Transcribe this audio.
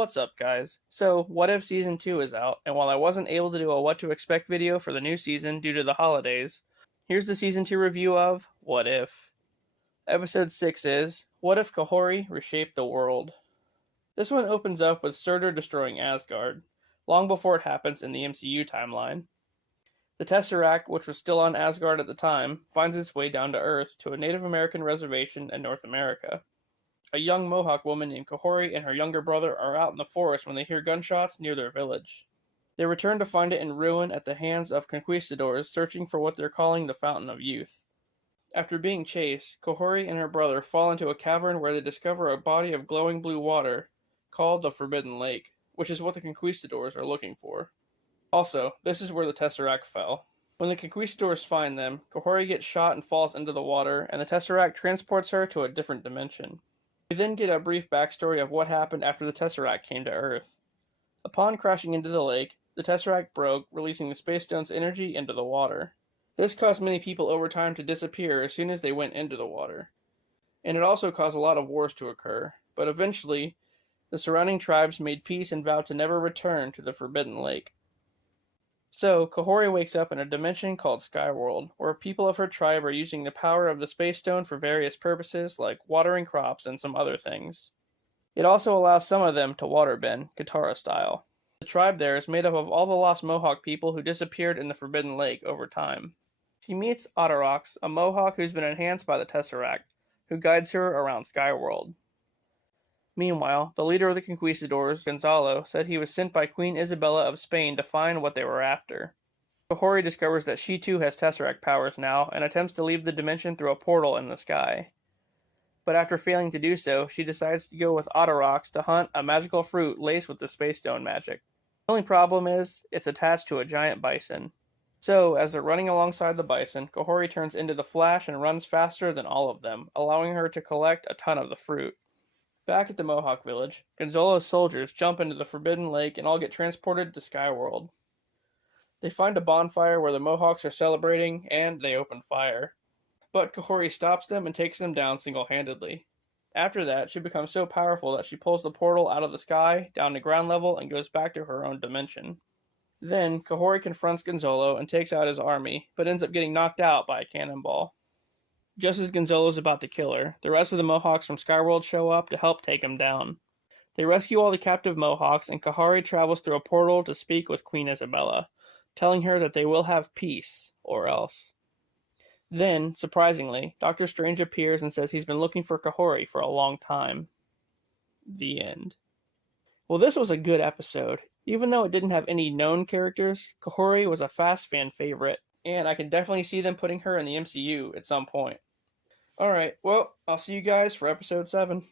What's up, guys? So, What If Season 2 is out, and while I wasn't able to do a What to Expect video for the new season due to the holidays, here's the Season 2 review of What If. Episode 6 is What If Kahhori Reshaped the World? This one opens up with Surtur destroying Asgard, long before it happens in the MCU timeline. The Tesseract, which was still on Asgard at the time, finds its way down to Earth to a Native American reservation in North America. A young Mohawk woman named Kahhori and her younger brother are out in the forest when they hear gunshots near their village. They return to find it in ruin at the hands of Conquistadors searching for what they're calling the Fountain of Youth. After being chased, Kahhori and her brother fall into a cavern where they discover a body of glowing blue water called the Forbidden Lake, which is what the Conquistadors are looking for. Also, this is where the Tesseract fell. When the Conquistadors find them, Kahhori gets shot and falls into the water, and the Tesseract transports her to a different dimension. We then get a brief backstory of what happened after the Tesseract came to Earth. Upon crashing into the lake, the Tesseract broke, releasing the Space Stone's energy into the water. This caused many people over time to disappear as soon as they went into the water. And it also caused a lot of wars to occur, but eventually, the surrounding tribes made peace and vowed to never return to the Forbidden Lake. So, Kahhori wakes up in a dimension called Skyworld, where people of her tribe are using the power of the Space Stone for various purposes, like watering crops and some other things. It also allows some of them to waterbend, Katara style. The tribe there is made up of all the lost Mohawk people who disappeared in the Forbidden Lake over time. She meets Otterox, a Mohawk who's been enhanced by the Tesseract, who guides her around Skyworld. Meanwhile, the leader of the Conquistadors, Gonzalo, said he was sent by Queen Isabella of Spain to find what they were after. Kahhori discovers that she too has Tesseract powers now and attempts to leave the dimension through a portal in the sky. But after failing to do so, she decides to go with Otterox to hunt a magical fruit laced with the Space Stone magic. The only problem is, it's attached to a giant bison. So, as they're running alongside the bison, Kahhori turns into the Flash and runs faster than all of them, allowing her to collect a ton of the fruit. Back at the Mohawk village, Gonzalo's soldiers jump into the Forbidden Lake and all get transported to Skyworld. They find a bonfire where the Mohawks are celebrating, and they open fire. But Kahhori stops them and takes them down single-handedly. After that, she becomes so powerful that she pulls the portal out of the sky, down to ground level, and goes back to her own dimension. Then, Kahhori confronts Gonzalo and takes out his army, but ends up getting knocked out by a cannonball. Just as Gonzalo's about to kill her, the rest of the Mohawks from Skyworld show up to help take him down. They rescue all the captive Mohawks, and Kahhori travels through a portal to speak with Queen Isabella, telling her that they will have peace, or else. Then, surprisingly, Doctor Strange appears and says he's been looking for Kahhori for a long time. The end. Well, this was a good episode. Even though it didn't have any known characters, Kahhori was a fast fan favorite, and I can definitely see them putting her in the MCU at some point. Alright, well, I'll see you guys for episode 7.